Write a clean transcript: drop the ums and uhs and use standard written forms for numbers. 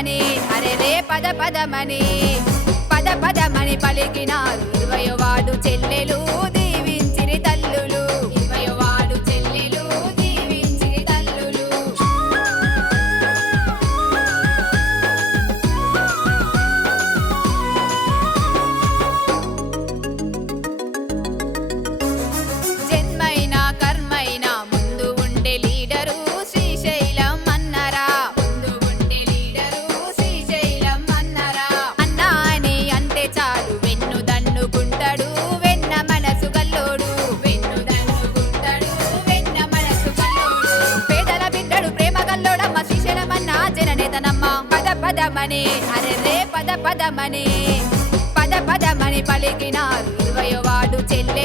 పదమని అరే రే పదమని పదమని పలికినారు 20వ వార్డు చెల్లెలు దీవించిరి తల్లులు 20వ వార్డు చెల్లెలు దీవించిరి తల్లులు. జన్మైనా కర్మైనా ముందు ఉండే లీడరు శ్రీశైలం అన్నరా ముందు ఉండే లీడరు శ్రీశైలం అన్నరా. అన్నా అని అంటే చాలు వెన్ను దన్నుకుంటాడు వెన్న మనసు గల్లోడు వెన్ను దన్నుకుంటాడు వెన్న మనసు గల్లోడు. పేదల బిడ్డడు ప్రేమ గల్లోడమ్మ శ్రీశైలం అన్న జననేతనమ్మ పదమని అరే రే పదమని పదమని పలికినారు 20వ వార్డు చెల్లె